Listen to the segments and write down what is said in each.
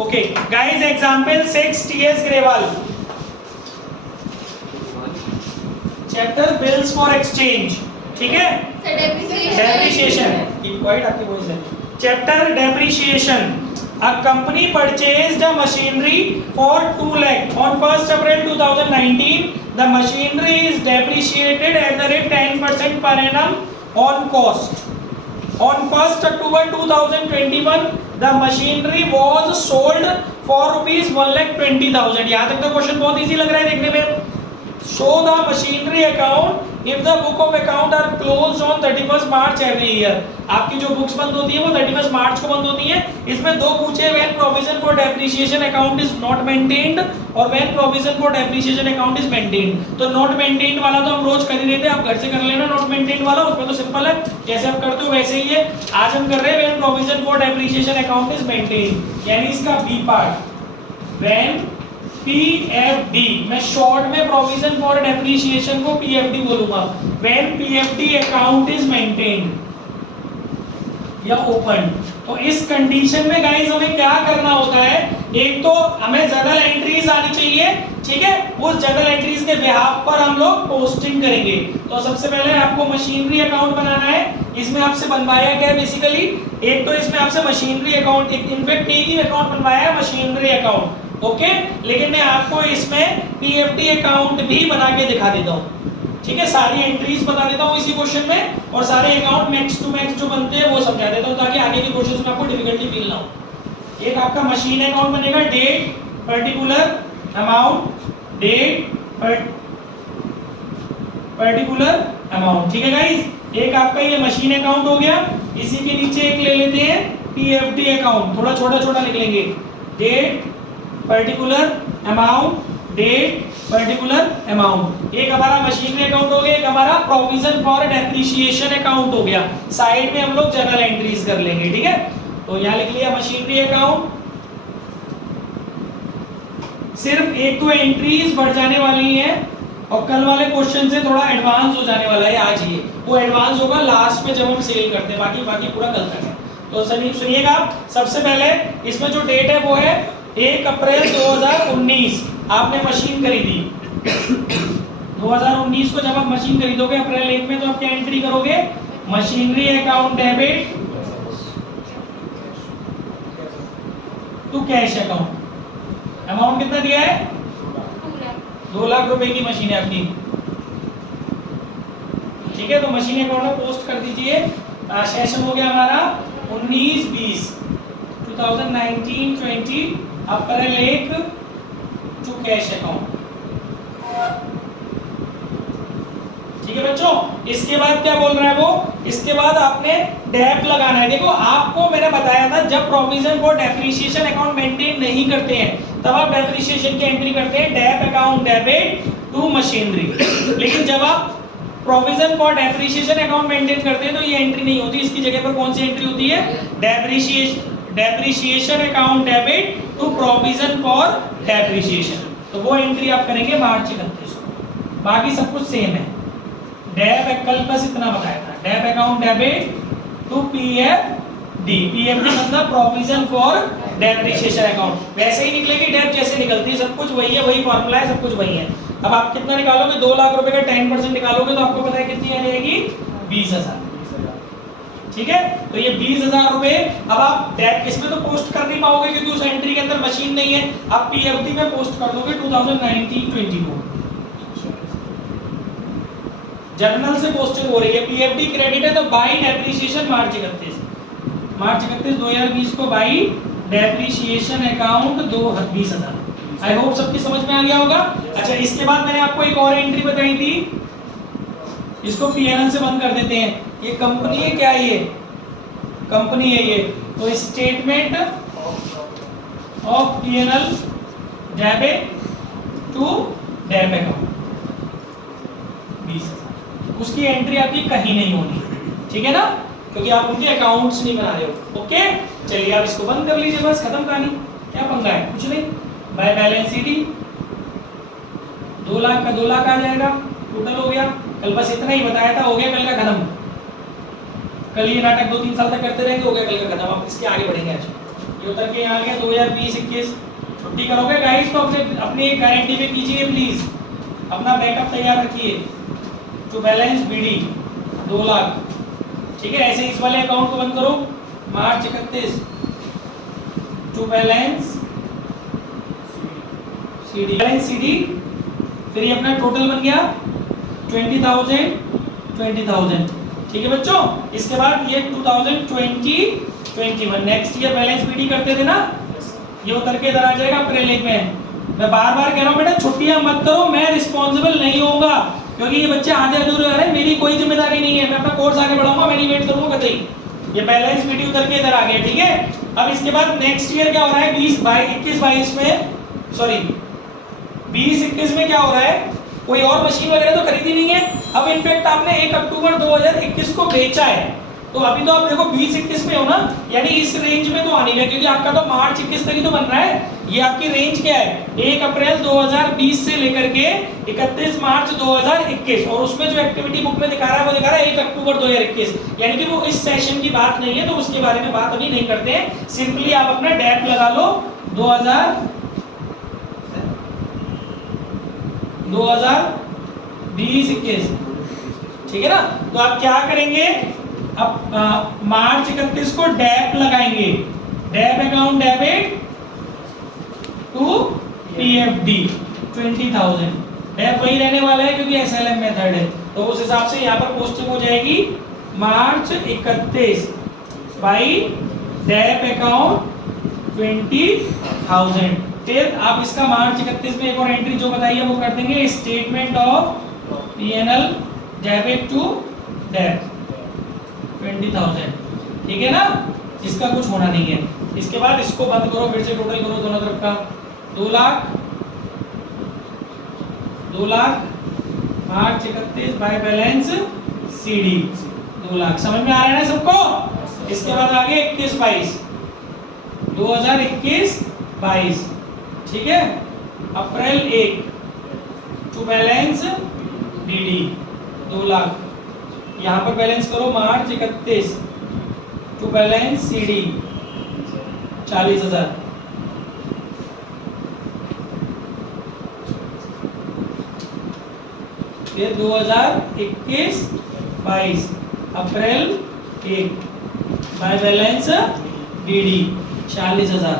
Okay, guys, example 6 T.S. Grewal. Chapter bills for exchange. ठीक है? Depreciation. Keep quiet, आपकी voice है. Chapter depreciation. A company purchased a machinery for 2 lakh on 1st April 2019. The machinery is depreciated at the rate 10% per annum on cost. On 1st October 2021, the machinery was sold for rupees 1,20,000. यहाँ तक तो question बहुत easy लग रहा है देखने में. Show the machinery account if the book of account are closed on 31st March every year. आपकी जो बुक्स बंद होती है वो 31st मार्च को बंद होती है. इसमें दो पूछे when provision for depreciation account is not maintained और when provision for depreciation account is maintained. तो not maintained वाला तो हम रोज कर ही रहे थे, आप घर से कर लेना not maintained वाला, उसमें तो सिंपल है, जैसे आप करते हो वैसे ही है. आज हम कर रहे हैं when provision for depreciation account is maintained, यानी इसका B पार्ट. when PFD, मैं शॉर्ट में प्रोविजन फॉर डेप्रिसिएशन को PFD बोलूंगा. When PFD account is maintained या ओपन, तो इस कंडीशन में गाइस हमें क्या करना होता है. एक तो हमें जर्नल एंट्रीज आनी चाहिए, ठीक है. उस जर्नल एंट्रीज के बिहाफ पर हम लोग पोस्टिंग करेंगे. तो सबसे पहले आपको मशीनरी अकाउंट बनाना है. इसमें आपसे बनवाया क्या है बेसिकली, एक तो इसमें आपसे मशीनरी अकाउंट, इनफैक्ट एक ही अकाउंट बनवाया है मशीनरी अकाउंट. ओके, लेकिन मैं आपको इसमें पीएफडी अकाउंट भी बना के दिखा देता हूँ, ठीक है. सारी एंट्रीज बता देता हूँ इसी क्वेश्चन में, और सारे अकाउंट मैक्स टू मैक्स जो बनते हैं वो समझा देता हूँ, ताकि आगे के क्वेश्चन में आपको डिफिकल्टी फील ना हो. एक आपका मशीन अकाउंट बनेगा, date particular amount, date particular amount, ठीक है गाइस. एक आपका ये मशीन अकाउंट हो गया. इसी के नीचे एक ले लेते हैं पीएफडी अकाउंट, थोड़ा छोटा छोटा लिख लेंगे. Date particular amount, date particular amount. एक हमारा मशीनरी अकाउंट हो गया, एक हमारा प्रोविजन फॉर डेप्रिसिएशन अकाउंट हो गया. साइड में हम लोग जर्नल एंट्रीज कर लेंगे, ठीक है. तो यहाँ लिख लिया मशीनरी अकाउंट. सिर्फ एक तो एंट्रीज बढ़ जाने वाली हैं, और कल वाले क्वेश्चन से थोड़ा एडवांस हो जाने वाला है आज ये. वो एडवांस होगा लास्ट में जब हम सेल करते हैं, बाकी पूरा कल तक है. तो सुनिएगा, सबसे पहले इसमें जो डेट है वो है 1 अप्रैल 2019. आपने मशीन खरीदी 2019 को. जब आप मशीन खरीदोगे अप्रैल 1 में, तो आप क्या एंट्री करोगे, machinery account debit to cash account. Amount कितना दिया है, 2 लाख रुपए की मशीन है आपकी, ठीक है. तो मशीन अकाउंट में पोस्ट कर दीजिए. सेशन हो गया हमारा 19-20 2019-20 अप्रैल 1 टू कैश अकाउंट, ठीक है बच्चों. इसके बाद क्या बोल रहा है वो, इसके बाद आपने डेप लगाना है. देखो आपको मैंने बताया था, जब provision for depreciation account maintain नहीं करते हैं तब आप डेप्रिसिएशन की एंट्री करते हैं dep account debit to machinery. लेकिन जब आप provision for depreciation account maintain करते हैं तो ये एंट्री नहीं होती. इसकी जगह पर कौन सी एंट्री होती है, depreciation account debit to provision for depreciation. तो वो एंट्री आप करेंगे मार्च 31 को. बाकी सब कुछ सेम है. डेप कल बस इतना बताया था, dep account debit to PFD. PFD मतलब प्रोविजन फॉर डेप्रिसिएशन अकाउंट. वैसे ही निकलेगी डेप जैसे निकलती है, सब कुछ वही है, वही फॉर्मूला है, सब कुछ वही है. अब आप कितना निकालोगे, 2 लाख रुपए का 10% निकालोगे तो आपको पता है कितनी आ जाएगी, 20,000, ठीक है. तो ये 20,000 रुपए अब आप डेप इसमें तो पोस्ट कर नहीं पाओगे क्योंकि उस एंट्री के अंदर मशीन नहीं है. आप पीएफडी में पोस्ट कर दोगे 2019-20 को. जर्नल से पोस्टिंग हो रही है, पीएफडी क्रेडिट है, तो बाई डेप्रिसिएशन मार्च 31 2020 को by depreciation account 20,000. I hope सबकी समझ में आ गया होगा. अच्छा, इसके बाद मैंने आपको एक और एंट्री बताई थी, इसको पीएनएल से बंद कर देते हैं. ये कंपनी है, क्या है ये, कंपनी है ये. तो statement of PNL debit to dep account 20,000. उसकी एंट्री आपकी कहीं नहीं होनी, ठीक है ना, क्योंकि आप उनके अकाउंट्स नहीं बना रहे हो. ओके, चलिए आप इसको बंद कर लीजिए, बस खत्म कहानी. क्या पंगा है, कुछ नहीं. बाय बैलेंस शीट 2 लाख का 2 लाख आ जाएगा, टोटल हो गया. कल बस इतना ही बताया था, हो गया कल का खत्म. कल ये नाटक 2-3 साल तक करते रहेंगे, हो गया कल का खत्म. आप इसके आगे बढ़ेंगे आज. ये उतर के यहाँ आ गया 2020-21। छुट्टी करोगे गाइस तो अपने गारंटी पे कीजिए प्लीज, अपना बैकअप तैयार रखिए। टू बैलेंस बीडी 2 लाख, ठीक है। ऐसे इस वाले अकाउंट को बंद करो, March 31 to balance CD, balance CD. फिर ये अपना टोटल बन गया 20,000, ठीक है बच्चों। इसके बाद ये 2020-21 नेक्स्ट ईयर बैलेंस बीडी करते थे ना, ये उतर के इधर आ जाएगा अप्रैल 1 में। मैं बार बार कह रहा हूँ बेटा छुट्टियां मत करो, मैं रिस्पॉन्सिबल नहीं होऊंगा, क्योंकि ये बच्चे आधे अधूरे आ रहे हैं, मेरी कोई जिम्मेदारी नहीं है। मैं अपना कोर्स आगे बढ़ाऊंगा, मैं नहीं वेट करूंगा कतई। ये बैलेंस बीडी उतर के इधर आ गया, ठीक है। अब इसके बाद नेक्स्ट ईयर क्या हो रहा है, 21-22 में, सॉरी 20-21 में क्या हो रहा है, कोई और मशीन वगैरह तो खरीदी नहीं है। अब इनफैक्ट आपने 1 अक्टूबर 2021 को बेचा है, तो अभी तो आप देखो 20-21 में हो ना, यानी इस रेंज में तो आनी है, क्योंकि आपका तो मार्च 21 तक ही तो बन रहा है। ये आपकी रेंज क्या है, 1 अप्रैल 2020 से लेकर के 31 मार्च 2021, और उसमें जो एक्टिविटी बुक में दिखा रहा है वो दिखा रहा है 1 अक्टूबर 2021, यानी कि वो इस सेशन की बात नहीं है, तो उसके बारे में बात अभी नहीं करते हैं। सिंपली आप अपना डेट लगा लो 2020-21, ठीक है ना। तो आप क्या करेंगे, अब मार्च 31 को डेप लगाएंगे, dep account debit to PFD 20,000। Dep वही रहने वाला है क्योंकि एसएलएम मेथड है, तो उस हिसाब से यहाँ पर पोस्टिंग हो जाएगी मार्च 31 बाई डेप अकाउंट 20,000। फिर आप इसका मार्च 31 में एक और एंट्री जो बताई है वो कर देंगे, statement of PNL debit to dep 20,000, ठीक है ना। इसका कुछ होना नहीं है। इसके बाद इसको बंद करो, फिर से टोटल करो दोनों तरफ का 2 लाख मार्च 31 बाय बैलेंस सीडी 2 लाख। समझ में आ रहा है ना सबको। इसके बाद आगे 21-22 2021-22, ठीक है। अप्रैल 1 टू बैलेंस डीडी 2 लाख, यहाँ पर बैलेंस करो मार्च 31 टू बैलेंस सीडी 40,000। फिर 2021-22 अप्रैल 1 बाय बैलेंस डीडी 40,000।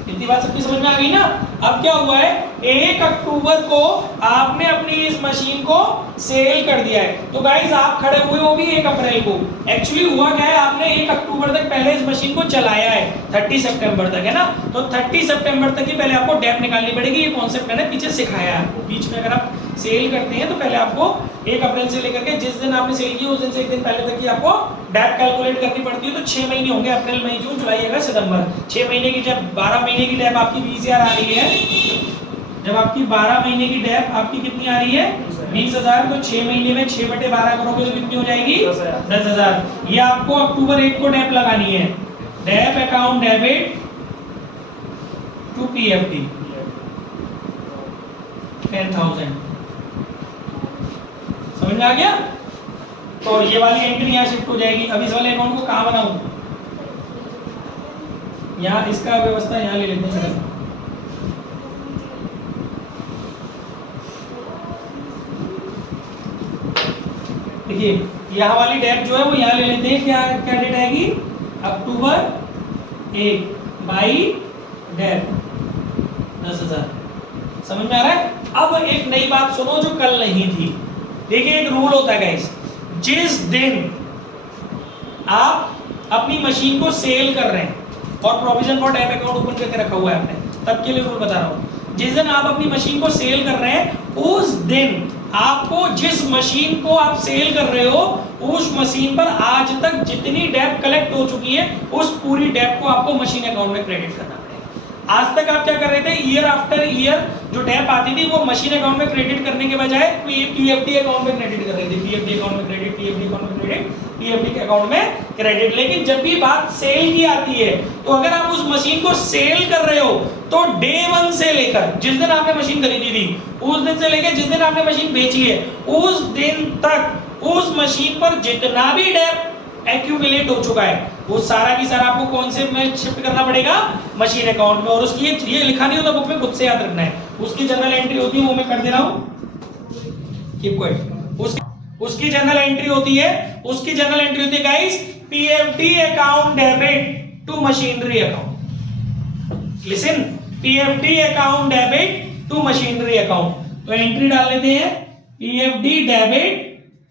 इतनी बात सबकी समझ में आ गई ना। अब क्या हुआ है, 1 अक्टूबर को आपने अपनी इस मशीन को सेल कर दिया है, तो गाइस आप खड़े हुए हो भी 1 अप्रैल को। एक्चुअली हुआ क्या है, आपने 1 अक्टूबर तक पहले इस मशीन को चलाया है, 30 सितंबर तक, है ना। तो 30 सितंबर तक ही पहले आपको डेप निकालनी पड़ेगी। ये कॉन्सेप्ट मैंने पीछे सिखाया है आपको। बीच में अगर आप सेल करते हैं तो पहले आपको 1 अप्रैल से लेकर के जिस दिन आपने सेल की उस दिन से 1 दिन पहले तक ही आपको डेप कैलकुलेट करनी पड़ती है। तो 6 महीने होंगे, अप्रैल, मई, जून, जुलाई, अगस्त, सितंबर। 6 महीने की, जब 12 महीने की डेप आपकी 20,000 आ रही है, जब आपकी 12 महीने की डेप आपकी कितनी आ रही है 20,000, तो 6 महीने में 6/12 करोगे तो कितनी हो जाएगी 10,000। ये आपको अक्टूबर 1 को डेप लगानी है, dep account debit to PFD 10,000। समझ में आ गया। तो ये वाली एंट्री यहाँ शिफ्ट हो जाएगी। अब इस वाले अकाउंट को कहाँ बनाऊं, यहाँ इसका व्यवस्था यहाँ ले लेते हैं। देखिए यहाँ वाली डेट जो है वो यहाँ ले लेते हैं। क्या क्या डेट आएगी, अक्टूबर 1 बाई डेट 10,000। समझ में आ रहा है। अब एक नई बात सुनो जो कल नहीं थी। देखिए एक रूल होता है गाइस, जिस दिन आप अपनी मशीन को सेल कर रहे हैं और provision for dep account open करके रखा हुआ है आपने, तब के लिए रूल बता रहा हूँ। जिस दिन आप अपनी मशीन को सेल कर रहे हैं उस दिन आपको जिस मशीन को आप सेल कर रहे हो उस मशीन पर आज तक जितनी डेप कलेक्ट हो चुकी है उस पूरी डेप को आपको मशीन अकाउंट में क्रेडिट करना पड़ेगा। आज तक आप क्या कर रहे थे, ईयर आफ्टर ईयर जो डेप आती थी वो मशीन अकाउंट में क्रेडिट करने के बजाय पीएफडी अकाउंट में क्रेडिट कर रहे थे। पीएफडी अकाउंट में क्रेडिट, पीएफडी अकाउंट में क्रेडिट, पीएफडी के अकाउंट में क्रेडिट। लेकिन जब भी बात सेल की आती है तो अगर आप उस मशीन को सेल कर रहे हो तो डे 1 से लेकर जिस दिन आपने मशीन खरीदी थी उस दिन से लेकर जिस दिन आपने मशीन बेची है उस दिन तक उस मशीन पर जितना भी डेप एक्यूमुलेट हो चुका है, वो सारा की सारा आपको कौन से में शिफ्ट करना पड़ेगा, मशीन अकाउंट में। और उसकी ये लिखा नहीं होता बुक में, खुद से याद रखना है। उसकी जर्नल एंट्री होती है, वो मैं कर दे रहा हूं, कीप क्वाइट। उसकी जर्नल एंट्री होती है, उसकी जर्नल एंट्री होती है guys, PFD account debit to machinery account. Listen, PFD account debit to machinery account. तो एंट्री डाल लेते हैं, पीएफडी डेबिट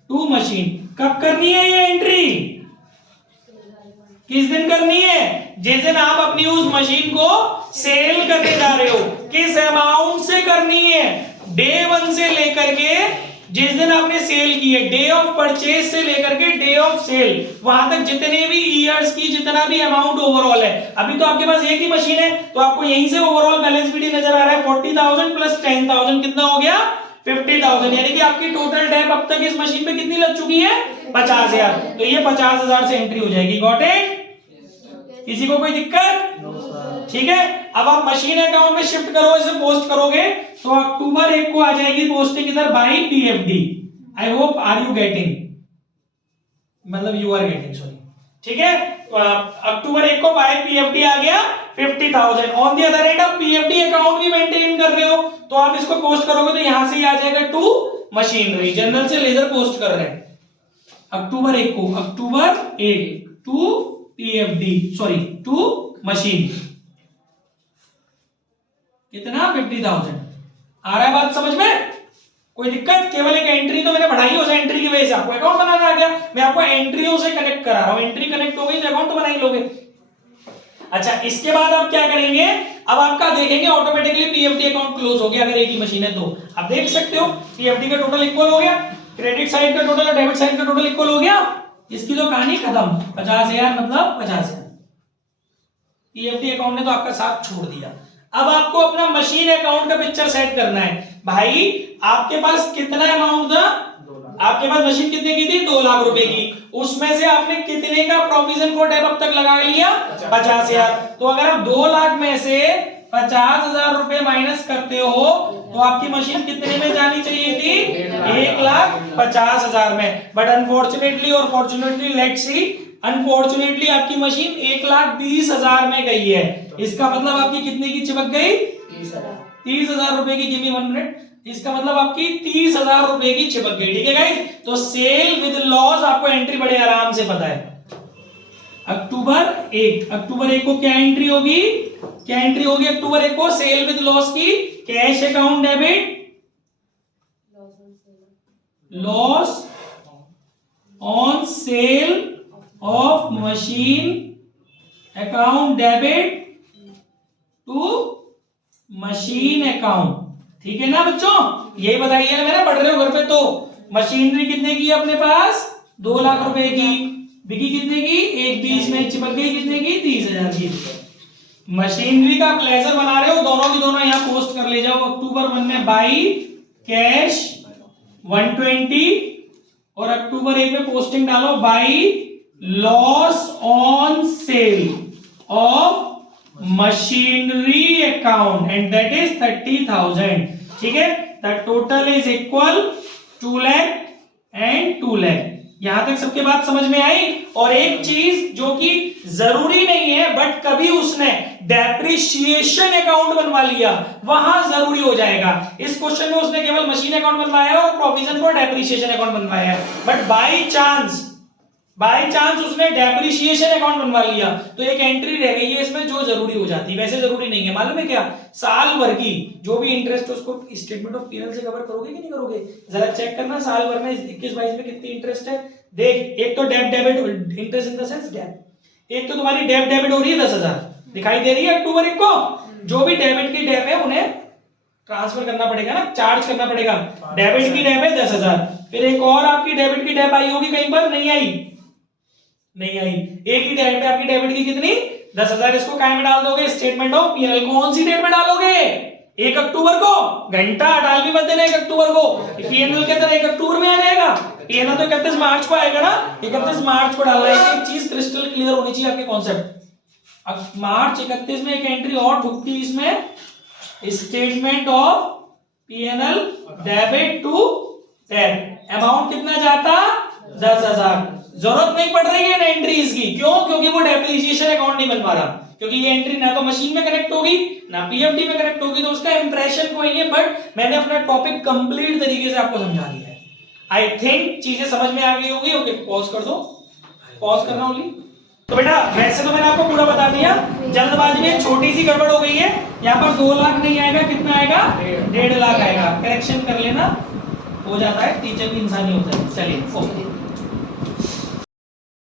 टू मशीन। कब करनी है ये एंट्री, किस दिन करनी है, जिस दिन आप अपनी उस मशीन को सेल करने जा रहे हो। किस अमाउंट से करनी है, डे 1 से लेकर के जिस दिन आपने सेल की है, डे ऑफ परचेज से लेकर के डे ऑफ सेल, वहां तक जितने भी ईयर्स की जितना भी अमाउंट ओवरऑल है। अभी तो आपके पास एक ही मशीन है, तो आपको यहीं से ओवरऑल बैलेंस शीट नजर आ रहा है, 40,000 प्लस 10,000 कितना हो गया, 50,000। यानी कि आपकी टोटल डेप अब तक इस मशीन पे कितनी लग चुकी है, 50,000। तो ये 50,000 से एंट्री हो जाएगी। Got it? किसी को कोई दिक्कत? ठीक है। अब आप मशीन अकाउंट में शिफ्ट करो, इसे पोस्ट करोगे तो अक्टूबर 1 को आ जाएगी पोस्टिंग इधर by PFD. I hope are you getting, मतलब यू आर गेटिंग, सॉरी। ठीक है, तो अक्टूबर 1 को बाई पीएफडी आ गया 50,000। ऑन द अदर एंड आप पीएफडी अकाउंट भी मेंटेन कर रहे हो, तो आप इसको पोस्ट करोगे तो यहां से ही आ जाएगा टू मशीनरी। जनरल से लेजर पोस्ट कर रहे हैं अक्टूबर 1 को, October 1 to PFD, sorry to machine. कितना, 50,000। आ रहा है बात समझ में? कोई दिक्कत? केवल एक एंट्री तो मैंने बढ़ाई, उस एंट्री की वजह से आपको अकाउंट बनाना आ गया। मैं आपको एंट्रियों से कनेक्ट करा रहा हूं, एंट्री कनेक्ट हो गई तो अकाउंट तो बना ही लोगे। अच्छा, इसके बाद आप क्या करेंगे, अब आपका देखेंगे ऑटोमेटिकली पीएफडी अकाउंट क्लोज हो गया अगर एक ही मशीन है तो। आप देख सकते हो पीएफडी का टोटल इक्वल हो गया, क्रेडिट साइड का टोटल और डेबिट साइड का टोटल इक्वल हो गया। इसकी तो कहानी खत्म, 50,000 मतलब 50,000। पीएफडी अकाउंट ने तो आपका साथ छोड़ दिया। अब आपको अपना मशीन अकाउंट का पिक्चर सेट करना है। भाई आपके पास कितना अमाउंट था, आपके पास मशीन कितने की थी, 2 लाख रुपए की। उसमें से आपने कितने का प्रोविजन फॉर डेप अब तक लगा लिया, 50,000। तो अगर आप 2 लाख में से 50,000 रुपए माइनस करते हो तो आपकी मशीन कितने में जानी चाहिए थी, 1,50,000 में। बट अनफॉर्चुनेटली और फॉर्चुनेटली, लेट्स सी, अनफॉर्चुनेटली आपकी मशीन 1,20,000 में गई है। इसका मतलब आपकी कितने की चिपक गई, 30,000 रुपए की। Give me 1 minute. इसका मतलब आपकी 30,000 रुपए की चिपक गई। ठीक है गाइस, तो सेल विद लॉस आपको एंट्री बड़े आराम से पता है। अक्टूबर 1 को क्या एंट्री होगी, क्या एंट्री होगी अक्टूबर 1 को, सेल विद लॉस की, cash account debit, loss on sale of machine account debit to machine account. ठीक है ना बच्चों, यही बताइए ना, मैंने पढ़ रहे हो घर पे। तो मशीनरी कितने की है अपने पास, 2 लाख रुपए की, बिकी कितने की, 1,20 में, चिपक गई कितने की, 30,000 की। मशीनरी का आप लेजर बना रहे हो, दोनों की दोनों यहां पोस्ट कर ले जाओ। अक्टूबर 1 में बाई कैश 120 और अक्टूबर 1 में पोस्टिंग डालो by loss on sale of machinery account and that is 30,000। ठीक है, the total is equal 2 lakh and 2 lakh. यहां तक सबके बात समझ में आई? और एक चीज जो कि जरूरी नहीं है बट कभी उसने डेप्रिसिएशन अकाउंट बनवा लिया, वहां जरूरी हो जाएगा। इस क्वेश्चन में उसने केवल मशीन अकाउंट बनवाया है और प्रोविजन फॉर डेप्रिसिएशन अकाउंट बनवाया है, बट बाय चांस उसने डेप्रिसिएशन अकाउंट बनवा लिया तो एक एंट्री रह गई है इसमें जो जरूरी हो जाती है। वैसे जरूरी नहीं है, मालूम है क्या, साल भर की जो भी इंटरेस्ट उसको स्टेटमेंट ऑफ पीएनएल से कवर करोगे कि नहीं करोगे, जरा चेक करना साल भर में 21-22 में कितनी इंटरेस्ट है। देख, एक तो dep debit, interest in the sense dep, एक तो तुम्हारी डेप डेबिट हो रही है 10,000 दिखाई दे रही है अक्टूबर 1 को। जो भी डेबिट की डेप है उन्हें ट्रांसफर करना पड़ेगा ना, चार्ज करना पड़ेगा। डेबिट की डेप है 10,000, फिर एक और आपकी डेबिट की डेप आई होगी कहीं पर, नहीं आई, एक ही डेबिट है आपकी, डेबिट की कितनी, 10,000। इसको काय में डाल दोगे, स्टेटमेंट ऑफ पीएनएल। कौन सी डेट में डालोगे, 1 अक्टूबर को, घंटा डाल भी मत देना 1 अक्टूबर को, पीएनएल के अंदर 1 अक्टूबर में आ जाएगा। पीएनएल तो 31 मार्च को आएगा ना, 31 मार्च को डालना है। एक चीज क्रिस्टल क्लियर होनी चाहिए आपके कॉन्सेप्ट। मार्च 31 में एक एंट्री और ढुकती इसमें, statement of PNL debit to dep. Amount कितना जाता, 10,000। जरूरत नहीं पड़ रही है एंट्रीज की। क्यों? क्योंकि वो डेप्रिसिएशन अकाउंट नहीं बन पा रहा, क्योंकि ये एंट्री ना तो मशीन में कनेक्ट होगी ना पीएफडी में कनेक्ट होगी, तो उसका इंप्रेशन कोई नहीं है। बट मैंने अपना टॉपिक कंप्लीट तरीके से आपको समझा दिया है। आई थिंक चीजें समझ में आ गई होगी। ओके, पॉज कर दो, पॉज करना ओनली। तो बेटा वैसे तो मैंने आपको पूरा बता दिया, जल्दबाजी में छोटी सी गड़बड़ हो गई है। यहाँ पर 2 लाख नहीं आएगा, कितना आएगा? 1.5 लाख आएगा। करेक्शन कर लेना, हो जाता है, टीचर भी इंसान ही होता है। चलिए ओके।